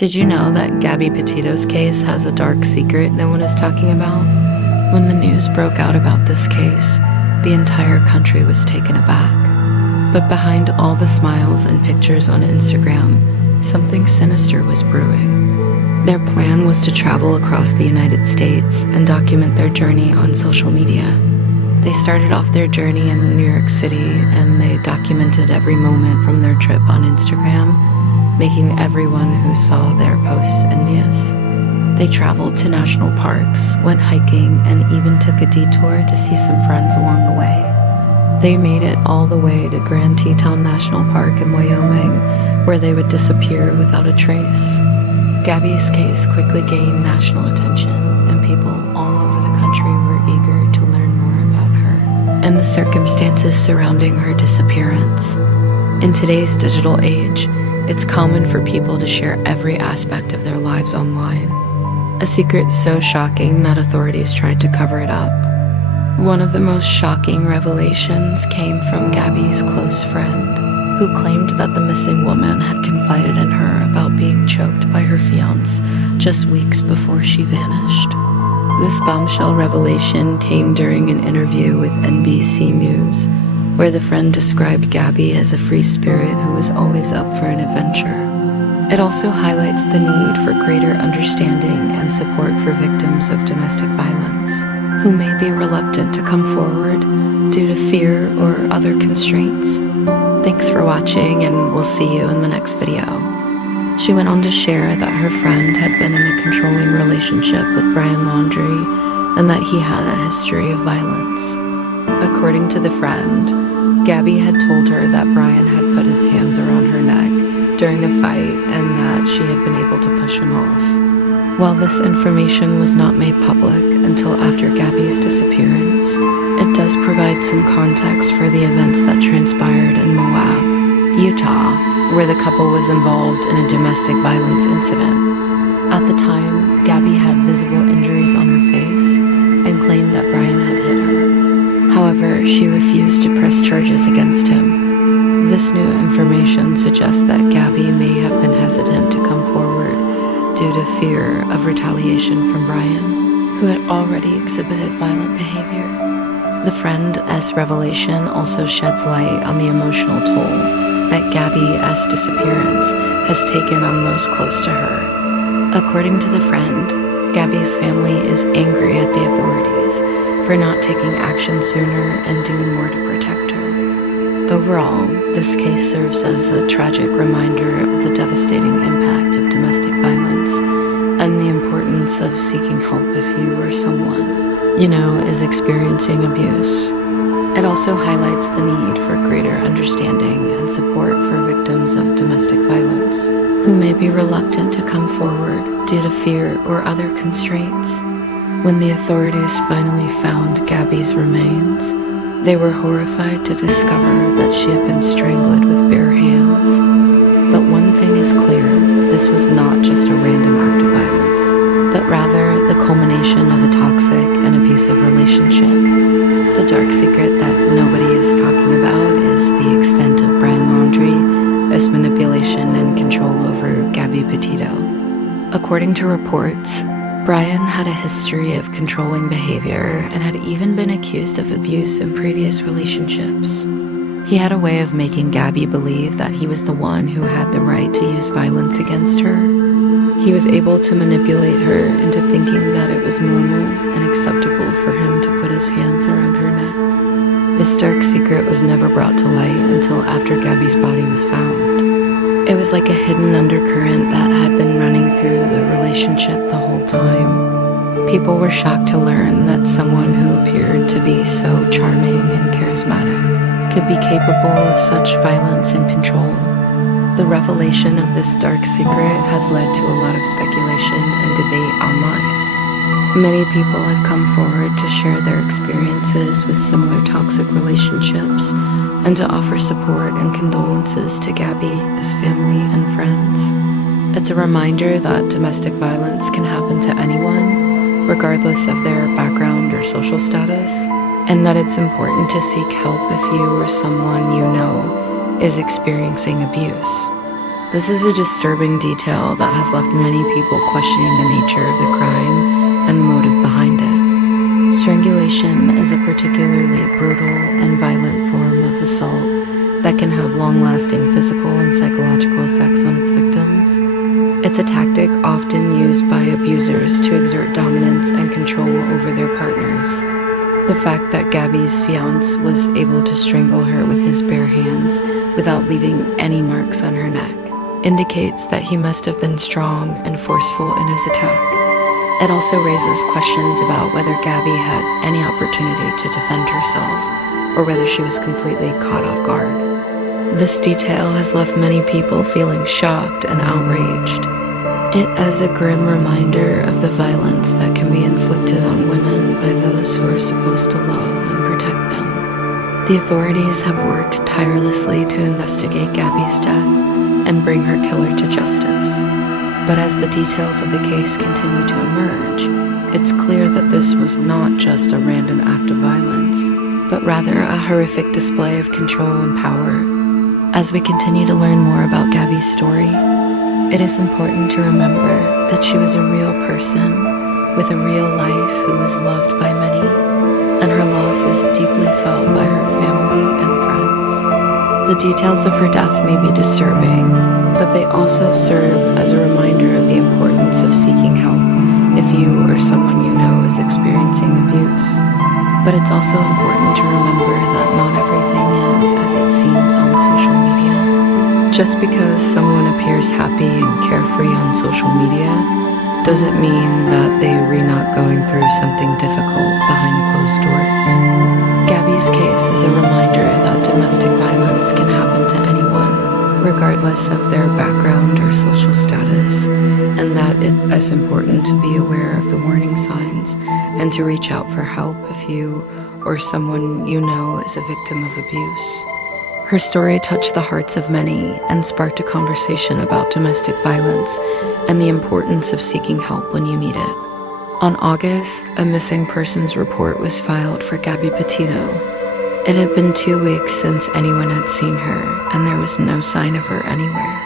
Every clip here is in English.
Did you know that Gabby Petito's case has a dark secret no one is talking about? When the news broke out about this case, the entire country was taken aback. But behind all the smiles and pictures on Instagram, something sinister was brewing. Their plan was to travel across the United States and document their journey on social media. They started off their journey in New York City, and they documented every moment from their trip on Instagram, making everyone who saw their posts envious. They traveled to national parks, went hiking, and even took a detour to see some friends along the way. They made it all the way to Grand Teton National Park in Wyoming, where they would disappear without a trace. Gabby's case quickly gained national attention, and people all over the country were eager to learn more about her and the circumstances surrounding her disappearance. In today's digital age, it's common for people to share every aspect of their lives online. A secret so shocking that authorities tried to cover it up. One of the most shocking revelations came from Gabby's close friend, who claimed that the missing woman had confided in her about being choked by her fiancé just weeks before she vanished. This bombshell revelation came during an interview with NBC News, where the friend described Gabby as a free spirit who was always up for an adventure. It also highlights the need for greater understanding and support for victims of domestic violence, who may be reluctant to come forward due to fear or other constraints. Thanks for watching, and we'll see you in the next video. She went on to share that her friend had been in a controlling relationship with Brian Laundrie and that he had a history of violence. According to the friend, Gabby had told her that Brian had put his hands around her neck during a fight and that she had been able to push him off. While this information was not made public until after Gabby's disappearance, it does provide some context for the events that transpired in Moab, Utah, where the couple was involved in a domestic violence incident. At the time, Gabby had visible injuries on her face and claimed that Brian had hit her. However, she refused to press charges against him. This new information suggests that Gabby may have been hesitant to come forward due to fear of retaliation from Brian, who had already exhibited violent behavior. The friend's revelation also sheds light on the emotional toll that Gabby's disappearance has taken on those close to her. According to the friend, Gabby's family is angry at the authorities for not taking action sooner and doing more to protect her. Overall, this case serves as a tragic reminder of the devastating impact of domestic violence and the importance of seeking help if you or someone you know is experiencing abuse. It also highlights the need for greater understanding and support for victims of domestic violence, who may be reluctant to come forward due to fear or other constraints. When the authorities finally found Gabby's remains, they were horrified to discover that she had been strangled with bare hands. But one thing is clear, this was not just a random act of violence, but rather the culmination of a toxic and abusive relationship. The dark secret that nobody is talking about is the extent of Brian Laundrie's manipulation and control over Gabby Petito. According to reports, Brian had a history of controlling behavior and had even been accused of abuse in previous relationships. He had a way of making Gabby believe that he was the one who had the right to use violence against her. He was able to manipulate her into thinking that it was normal and acceptable for him to put his hands around her neck. This dark secret was never brought to light until after Gabby's body was found. It was like a hidden undercurrent that had been running through the relationship the whole time. People were shocked to learn that someone who appeared to be so charming and charismatic could be capable of such violence and control. The revelation of this dark secret has led to a lot of speculation and debate online. Many people have come forward to share their experiences with similar toxic relationships and to offer support and condolences to Gabby, his family, and friends. It's a reminder that domestic violence can happen to anyone, regardless of their background or social status, and that it's important to seek help if you or someone you know is experiencing abuse. This is a disturbing detail that has left many people questioning the nature of the crime and the motive behind it. Strangulation is a particularly brutal and violent form of assault that can have long-lasting physical and psychological effects on its victims. It's a tactic often used by abusers to exert dominance and control over their partners. The fact that Gabby's fiancé was able to strangle her with his bare hands without leaving any marks on her neck indicates that he must have been strong and forceful in his attack. It also raises questions about whether Gabby had any opportunity to defend herself, or whether she was completely caught off guard. This detail has left many people feeling shocked and outraged. It is a grim reminder of the violence that can be inflicted on women by those who are supposed to love and protect them. The authorities have worked tirelessly to investigate Gabby's death and bring her killer to justice. But as the details of the case continue to emerge, it's clear that this was not just a random act of violence, but rather a horrific display of control and power. As we continue to learn more about Gabby's story, it is important to remember that she was a real person with a real life who was loved by many, and her loss is deeply felt by her family and friends. The details of her death may be disturbing, but they also serve as a reminder of the importance of seeking help if you or someone you know is experiencing abuse. But it's also important to remember that not everything is as it seems on social media. Just because someone appears happy and carefree on social media doesn't mean that they are not going through something difficult behind closed doors. Gabby's case is a reminder that domestic violence can happen to anyone, regardless of their background or social status, and that it is important to be aware of the warning signs and to reach out for help if you or someone you know is a victim of abuse. Her story touched the hearts of many and sparked a conversation about domestic violence and the importance of seeking help when you need it. On August, a missing persons report was filed for Gabby Petito. It had been 2 weeks since anyone had seen her, and there was no sign of her anywhere.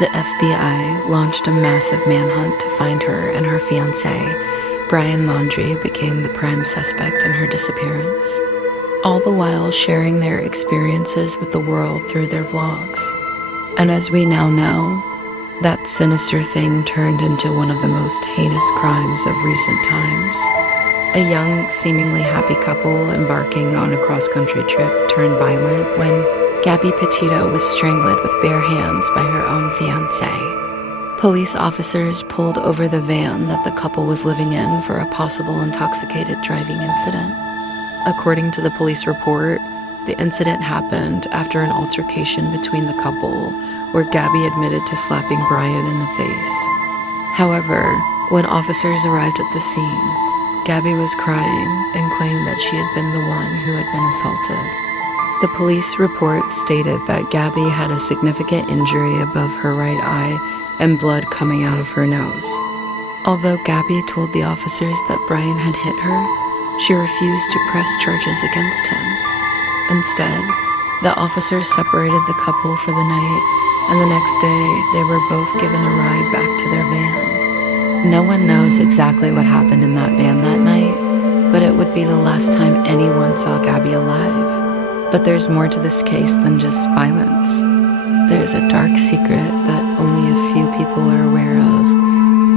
The FBI launched a massive manhunt to find her, and her fiancé, Brian Laundrie, became the prime suspect in her disappearance, all the while sharing their experiences with the world through their vlogs. And as we now know, that sinister thing turned into one of the most heinous crimes of recent times. A young, seemingly happy couple embarking on a cross-country trip turned violent when Gabby Petito was strangled with bare hands by her own fiancé. Police officers pulled over the van that the couple was living in for a possible intoxicated driving incident. According to the police report, the incident happened after an altercation between the couple, where Gabby admitted to slapping Brian in the face. However, when officers arrived at the scene, Gabby was crying and claimed that she had been the one who had been assaulted. The police report stated that Gabby had a significant injury above her right eye and blood coming out of her nose. Although Gabby told the officers that Brian had hit her, she refused to press charges against him. Instead, the officers separated the couple for the night, and the next day they were both given a ride back to their van. No one knows exactly what happened in that van that night, but it would be the last time anyone saw Gabby alive. But there's more to this case than just violence. There's a dark secret that only a few people are aware of,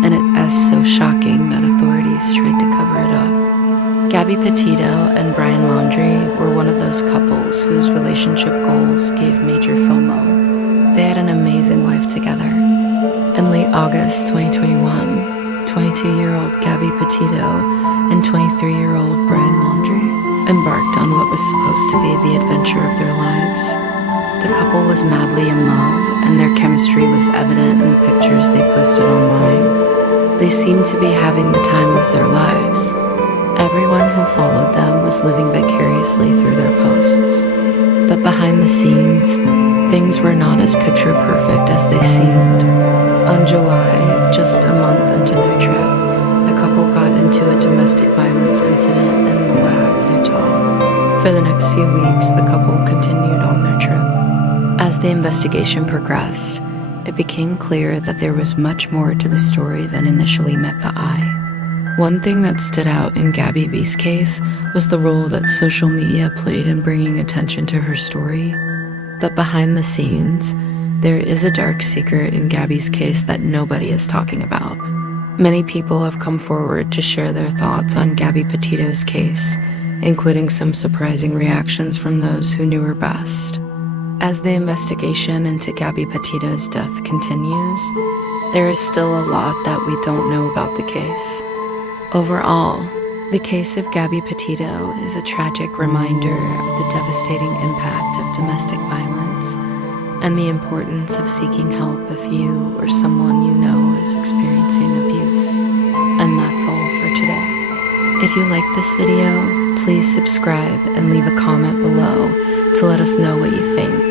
and it is so shocking that authorities tried to cover it up. Gabby Petito and Brian Laundrie were one of those couples whose relationship goals gave major FOMO. They had an amazing life together. In late August 2021, 22-year-old Gabby Petito and 23-year-old Brian Laundrie embarked on what was supposed to be the adventure of their lives. The couple was madly in love, and their chemistry was evident in the pictures they posted online. They seemed to be having the time of their lives. Everyone who followed them was living vicariously through their posts. But behind the scenes, things were not as picture perfect as they seemed. On July, just a month into their trip, the couple got into a domestic violence incident in Moab, Utah. For the next few weeks, the couple continued on their trip. As the investigation progressed, it became clear that there was much more to the story than initially met the eye. One thing that stood out in Gabby V's case was the role that social media played in bringing attention to her story. But behind the scenes, there is a dark secret in Gabby's case that nobody is talking about. Many people have come forward to share their thoughts on Gabby Petito's case, including some surprising reactions from those who knew her best. As the investigation into Gabby Petito's death continues, there is still a lot that we don't know about the case. Overall, the case of Gabby Petito is a tragic reminder of the devastating impact of domestic violence and the importance of seeking help if you or someone you know is experiencing abuse. And that's all for today. If you like this video, please subscribe and leave a comment below to let us know what you think.